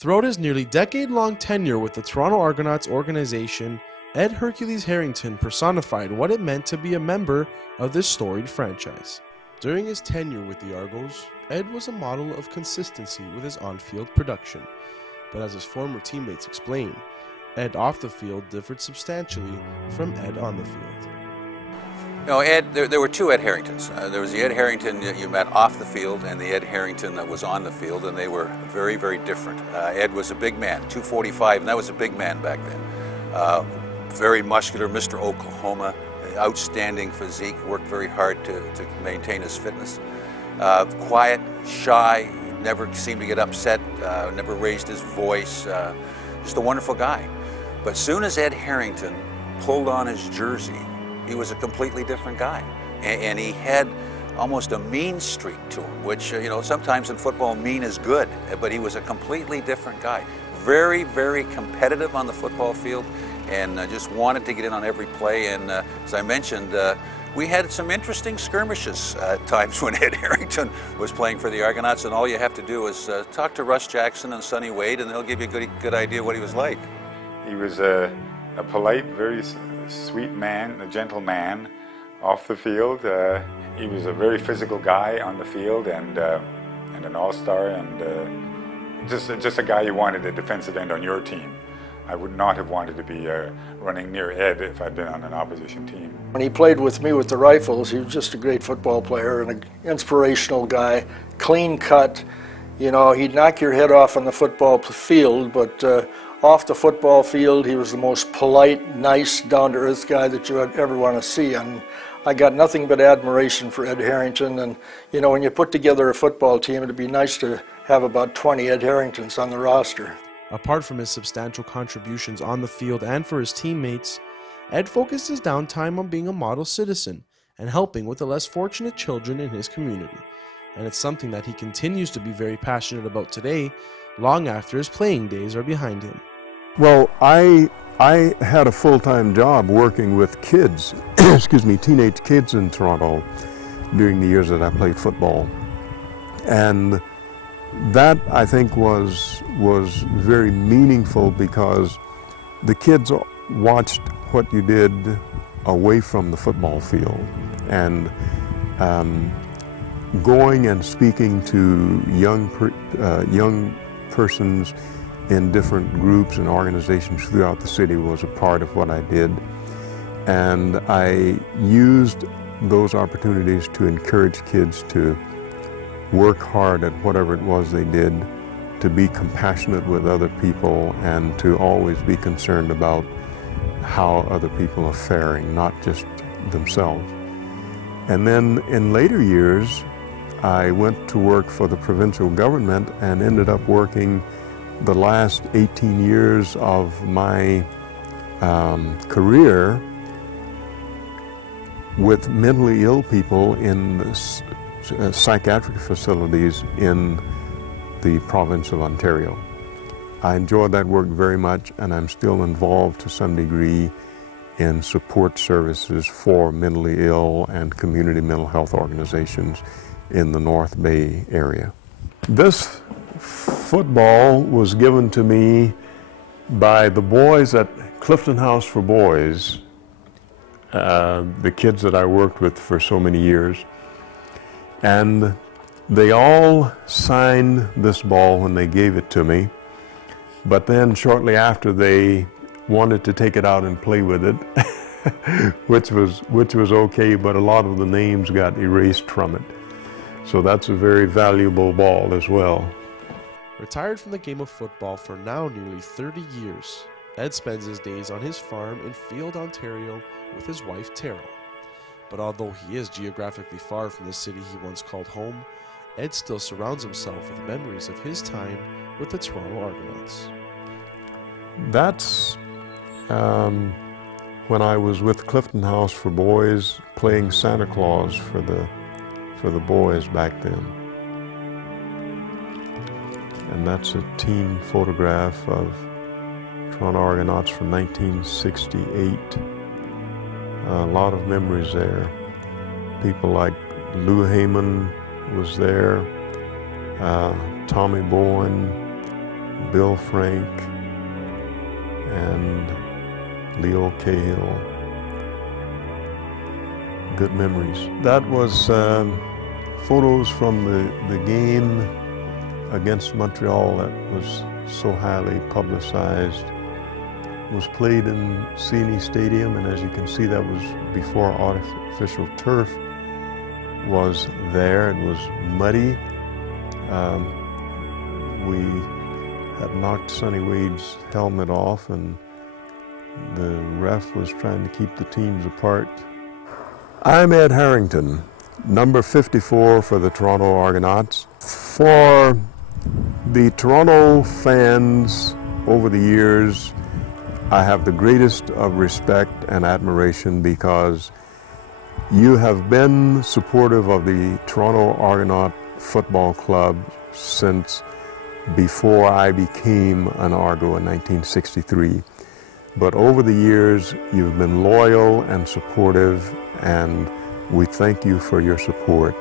Throughout his nearly decade-long tenure with the Toronto Argonauts organization, Ed Hercules Harrington personified what it meant to be a member of this storied franchise. During his tenure with the Argos, Ed was a model of consistency with his on-field production, but as his former teammates explained, Ed off the field differed substantially from Ed on the field. No, Ed, there were two Ed Harringtons. There was the Ed Harrington that you met off the field and the Ed Harrington that was on the field, and they were very, very different. Ed was a big man, 245, and that was a big man back then. Very muscular, Mr. Oklahoma, outstanding physique, worked very hard to maintain his fitness. Quiet, shy, never seemed to get upset, never raised his voice, just a wonderful guy. But soon as Ed Harrington pulled on his jersey, he was a completely different guy. And he had almost a mean streak to him, which, you know, sometimes in football mean is good, but he was a completely different guy. Very, very competitive on the football field, and just wanted to get in on every play. And as I mentioned, we had some interesting skirmishes at times when Ed Harrington was playing for the Argonauts, and all you have to do is talk to Russ Jackson and Sonny Wade, and they'll give you a good idea what he was like. He was a polite, very sweet man, a gentle man off the field. He was a very physical guy on the field, and an all-star, and just a guy you wanted a defensive end on your team. I would not have wanted to be running near Ed if I'd been on an opposition team. When he played with me with the Rifles, he was just a great football player and an inspirational guy, clean cut. You know, he'd knock your head off on the football field, but off the football field, he was the most polite, nice, down-to-earth guy that you would ever want to see. And I got nothing but admiration for Ed Harrington. And, you know, when you put together a football team, it'd be nice to have about 20 Ed Harringtons on the roster. Apart from his substantial contributions on the field and for his teammates, Ed focused his downtime on being a model citizen and helping with the less fortunate children in his community. And it's something that he continues to be very passionate about today, long after his playing days are behind him. Well, I had a full-time job working with kids, excuse me, teenage kids in Toronto during the years that I played football. And that, I think, was very meaningful because the kids watched what you did away from the football field. And going and speaking to young persons in different groups and organizations throughout the city was a part of what I did. And I used those opportunities to encourage kids to work hard at whatever it was they did, to be compassionate with other people, and to always be concerned about how other people are faring, not just themselves. And then in later years, I went to work for the provincial government and ended up working the last 18 years of my career with mentally ill people in psychiatric facilities in the province of Ontario. I enjoyed that work very much, and I'm still involved to some degree in support services for mentally ill and community mental health organizations in the North Bay area. This football was given to me by the boys at Clifton House for Boys, the kids that I worked with for so many years. And they all signed this ball when they gave it to me, but then shortly after they wanted to take it out and play with it, which was okay, but a lot of the names got erased from it. So that's a very valuable ball as well. Retired from the game of football for now nearly 30 years, Ed spends his days on his farm in Field, Ontario with his wife Terrell. But although he is geographically far from the city he once called home, Ed still surrounds himself with memories of his time with the Toronto Argonauts. That's when I was with Clifton House for Boys playing Santa Claus for the boys back then. And that's a team photograph of Toronto Argonauts from 1968. A lot of memories there. People like Lou Heyman was there, Tommy Bowen, Bill Frank, and Leo Cahill. Good memories. That was photos from the game against Montreal that was so highly publicized. It was played in CNE Stadium, and as you can see, that was before artificial turf was there. It was muddy. We had knocked Sonny Wade's helmet off, and the ref was trying to keep the teams apart. I'm Ed Harrington, number 54 for the Toronto Argonauts. For the Toronto fans over the years, I have the greatest of respect and admiration because you have been supportive of the Toronto Argonaut Football Club since before I became an Argo in 1963. But over the years, you've been loyal and supportive, and we thank you for your support.